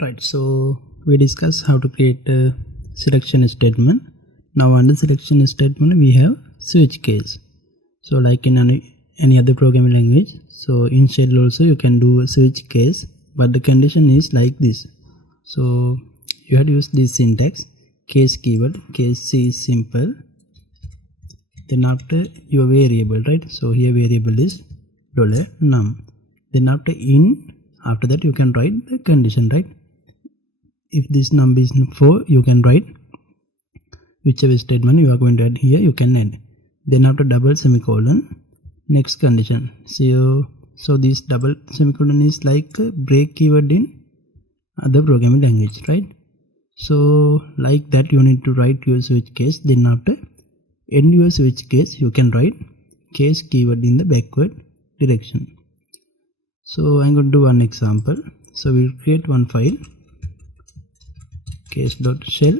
Right, so we discussed how to create a selection statement. Now under selection statement we have switch case. So like in any other programming language, so in shell also you can do a switch case, but the condition is like this. So you have to use this syntax: case keyword, case C is simple, then after your variable, right? So here variable is $num, then after in, after that you can write the condition, right? If this number is 4, you can write whichever statement you are going to add here, you can add. Then after double semicolon, next condition. So this double semicolon is like a break keyword in other programming language, right? So like that you need to write your switch case. Then after end your switch case, you can write case keyword in the backward direction. So I'm going to do one example. So we'll create one file, case.shell,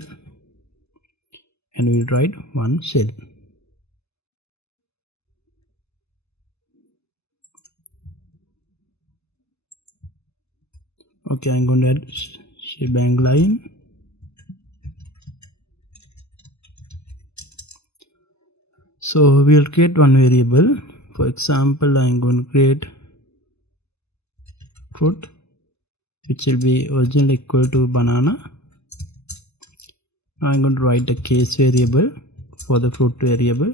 and we'll write one shell. Okay, I'm going to add shebang line. So we'll create one variable. For example, I'm going to create fruit, which will be original equal to banana. Now I'm going to write a case variable for the fruit variable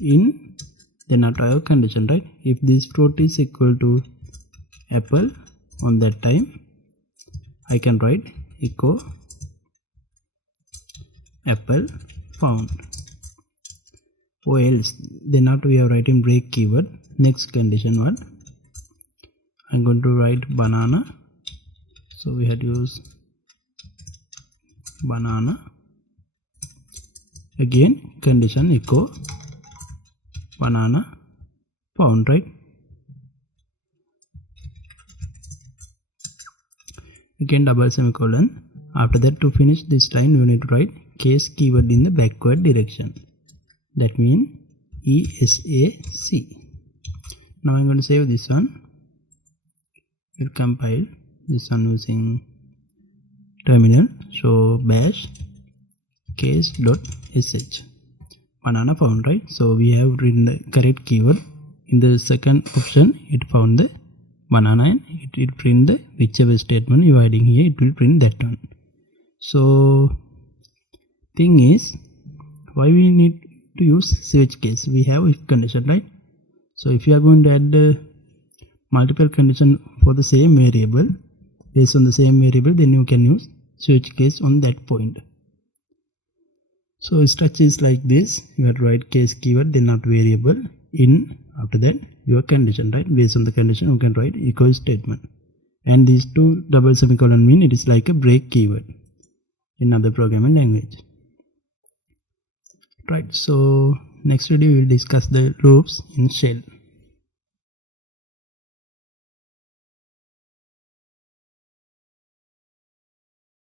in, then after our condition, right? If this fruit is equal to apple, on that time I can write echo apple found, or else then after we are writing break keyword, next condition what? I'm going to write banana, so we had to use banana, again condition echo banana found, right? Again double semicolon. After that, to finish this line you need to write case keyword in the backward direction, that means ESAC. Now I'm going to save this one. We'll compile this one using terminal. So bash case.sh, banana found, right? So we have written the correct keyword. In the second option it found the banana and it will print the whichever statement you are adding here, it will print that one. So thing is, why we need to use switch case? We have if condition, right? So if you are going to add multiple condition for the same variable, based on the same variable, then you can use switch case on that point. So structure is like this: you have to write case keyword, then after variable in, after that your condition, right? Based on the condition you can write echo statement, and these two double semicolon mean it is like a break keyword in other programming language, right? So next video we will discuss the loops in shell.